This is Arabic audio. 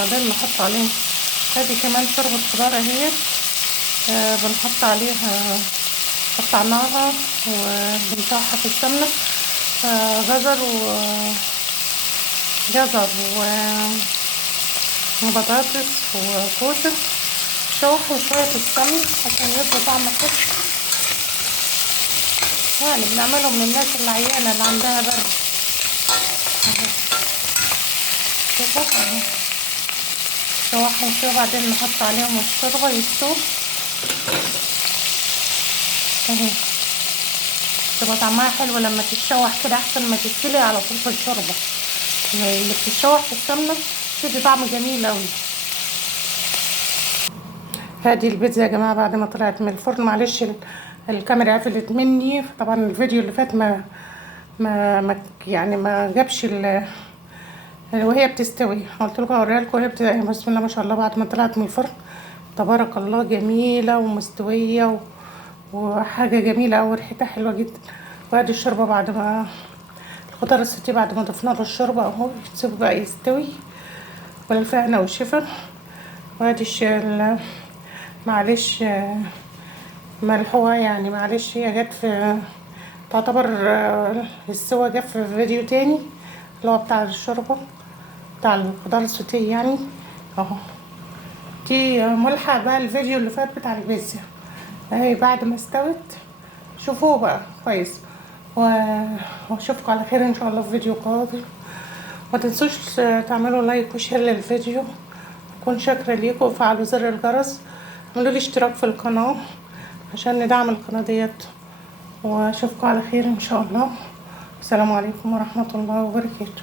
بعدين نحط عليه ادي كمان شوربة خضار اهي. بنحط عليها قطعناها وبنشوحها في السمنة. جزر وبطاطس وكوسة شوحوا شوية في السمنة عشان يدوا طعم حلو. يعني بنعملهم للناس اللي عيانة اللي عندها برد. شوفوا اهو شوحوا شوية وبعدين نحط عليهم الشوربة يستووا اهي. تبقى طعمها حلو لما تتشوح كده احسن ما تتسلق على طول في الشوربة. اللي بتتشوح في السمنة بتدي طعم جميل اوي. هذه البيتزا يا جماعه بعد ما طلعت من الفرن، معلش الكاميرا قفلت مني طبعا. الفيديو اللي فات ما يعني ما جابش وهي بتستوي. قلت لكم اوريها لكم وهي بتستوي. بسم الله ما شاء الله بعد ما طلعت من الفرن تبارك الله جميله ومستويه وحاجه جميله قوي، ريحتها حلوه جدا. وادي الشوربه بعد ما الخضار السوتيه بعد ما ضفنا له الشوربه اهو يسيبه بقى يستوي والف هنا والشفا. وادي معلش ملحوها يعني، معلش هي جت في تعتبر السوا جت في فيديو تاني اللي هو بتاع الشوربه بتاع الخضار السوتيه يعني اهو. دي ملحق بقى الفيديو اللي فات بتاع البيتزا اهي بعد ما استوت. شوفوه بقى كويس واشوفكم على خير ان شاء الله في فيديو قادم. ما تنسوش تعملوا لايك وشير للفيديو. اكون شاكره ليكم وفعلوا زر الجرس. اعملوا لي اشتراك في القناه عشان ندعم القناه ديت. واشوفكم على خير ان شاء الله. السلام عليكم ورحمه الله وبركاته.